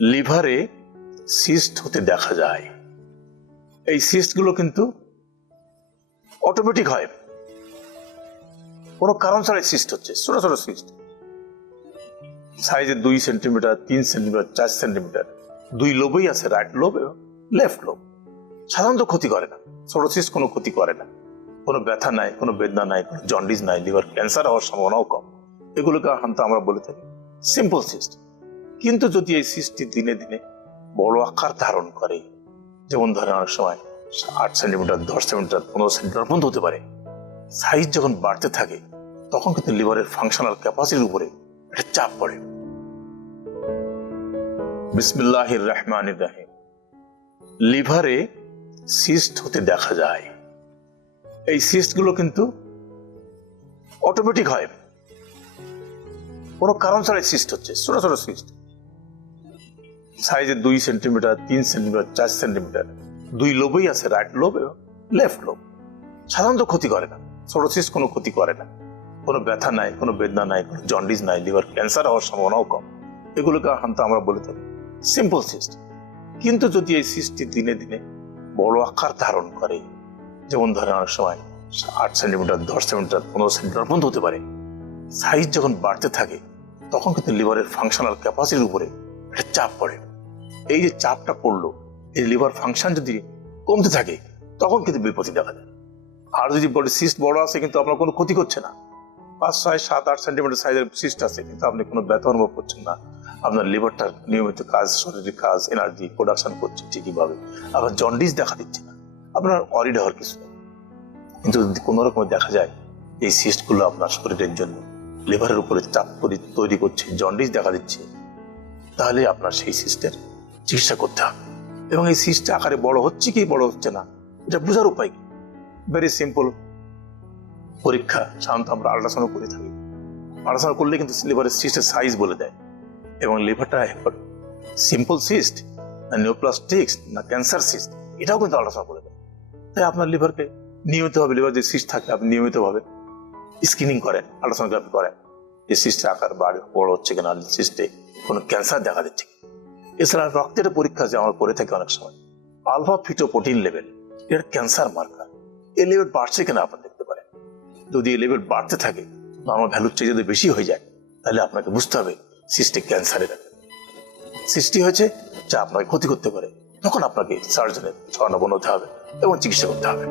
লিভারে সিস্ট হতে দেখা যায়। এই সিস্টগুলো কিন্তু অটোমেটিক হয়, কোনো কারণ ছাড়াই সিস্ট হচ্ছে। ছোট ছোট সিস্ট সাইজে 2 সেন্টিমিটার, 3 সেন্টিমিটার, 4 সেন্টিমিটার। 2 লোবই আছে, রাইট লোব এবং লেফট লোব। সাধারণত ক্ষতি করে না, ছোট সিস্ট কোনো ক্ষতি করে না, কোনো ব্যথা নাই, কোনো বেদনা নাই, কোনো জন্ডিস নাই, লিভার ক্যান্সার হওয়ার সম্ভাবনাও কম। এগুলোকে আমরা বলে থাকি সিম্পল সিস্ট। কিন্তু যদি এই সিস্টটি দিনে দিনে বড় আকার ধারণ করে, যেমন ধরেন অনেক সময় 8 সেন্টিমিটার, 10 সেন্টিমিটার, 15 সেন্টিমিটার পর্যন্ত হতে পারে, সাইজ যখন বাড়তে থাকে তখন কিন্তু লিভারের ফাংশনাল ক্যাপাসিটির উপরে একটা চাপ পড়ে। বিসমিল্লাহির রহমানির রহিম। লিভারে সিস্ট হতে দেখা যায়। এই সিস্টগুলো কিন্তু অটোমেটিক হয়, কোনো কারণ ছাড়াই সিস্ট হচ্ছে। ছোট ছোট সিস্ট সাইজে 2 সেন্টিমিটার, 3 সেন্টিমিটার, 4 সেন্টিমিটার। 2 লোবই আছে, রাইট লোব এবং লেফট লোব। সাধারণত ক্ষতি করে না, ছোট সিস্ট কোনো ক্ষতি করে না, কোনো ব্যথা নাই, কোনো বেদনা নাই, কোনো জন্ডিস নাই, লিভার ক্যান্সার হওয়ার সম্ভাবনাও কম। এগুলোকে আমরা বলে থাকি সিম্পল সিস্ট। কিন্তু যদি এই সিস্টটি দিনে দিনে বড় আকার ধারণ করে, যেমন ধরেন অনেক সময় 8 সেন্টিমিটার, 10 সেন্টিমিটার, 15 সেন্টিমিটার পর্যন্ত হতে পারে, সাইজ যখন বাড়তে থাকে তখন কিন্তু লিভারের ফাংশনাল ক্যাপাসিটির উপরে একটা চাপ পড়ে। এই যে চাপটা পড়লো, এই লিভার ফাংশন যদি কমতে থাকে তখন কিন্তু বিপত্তি দেখা যায়। আর যদি বডি সিস্ট বড় আছে কিন্তু আপনার কোনো ক্ষতি করছে না, 5, 6, 7, 8 সেন্টিমিটার সাইজের সিস্ট আছে, কিন্তু আপনি কোনো ব্যথা অনুভব করছেন না, আপনার লিভারটা নিয়মিত কাজ, শরীরের কাজ, এনার্জি প্রোডাকশন করছে ঠিকইভাবে, আপনার জন্ডিস দেখা দিচ্ছে না, আপনার অরিড হওয়ার কিছু নেই। কিন্তু যদি কোনো রকম দেখা যায় এই সিস্টগুলো আপনার শরীরের জন্য লিভারের উপরে চাপ তৈরি করছে, জন্ডিস দেখা দিচ্ছে, তাহলে আপনার সেই সিস্টের চিকিৎসা করতে হবে। এবং এই সিস্টটা আকারে বড় হচ্ছে কি বড় হচ্ছে না এটা বোঝার উপায় কি? ভেরি সিম্পল পরীক্ষা। সাধারণত আমরা আল্ট্রাসাউন্ড করে থাকি। আল্ট্রাসাউন্ড করলে কিন্তু লিভারের সিস্টের সাইজ বলে দেয়, এবং লিভারটা সিম্পল সিস্ট না নিওপ্লাস্টিক্স না ক্যান্সার সিস্ট এটাও কিন্তু আল্ট্রাসাউন্ড করে দেয়। তাই আপনার লিভারকে নিয়মিতভাবে, লিভার যে সিস্ট থাকে আপনি নিয়মিতভাবে স্ক্রিনিং করেন, আল্ট্রাসোনোগ্রাফি করেন, যে সিস্টের আকার বড় হচ্ছে কিনা, সিস্টে কোনো ক্যান্সার দেখা দিচ্ছে। এছাড়া রক্তের পরীক্ষা যে আমরা করে থাকি অনেক সময়, আলফা ফিটোপ্রোটিন লেভেল, এটা ক্যান্সার মার্কার। এই লেভেল বাড়ছে কিনা আপনি দেখতে পারেন। যদি এই লেভেল বাড়তে থাকে, নর্মাল ভ্যালুর চেয়ে যদি বেশি হয়ে যায়, তাহলে আপনাকে বুঝতে হবে সিস্টে ক্যান্সারের সৃষ্টি হয়েছে, যা আপনাকে ক্ষতি করতে পারে। তখন আপনাকে সার্জনের শরণাপন্ন হতে হবে এবং চিকিৎসা করতে হবে।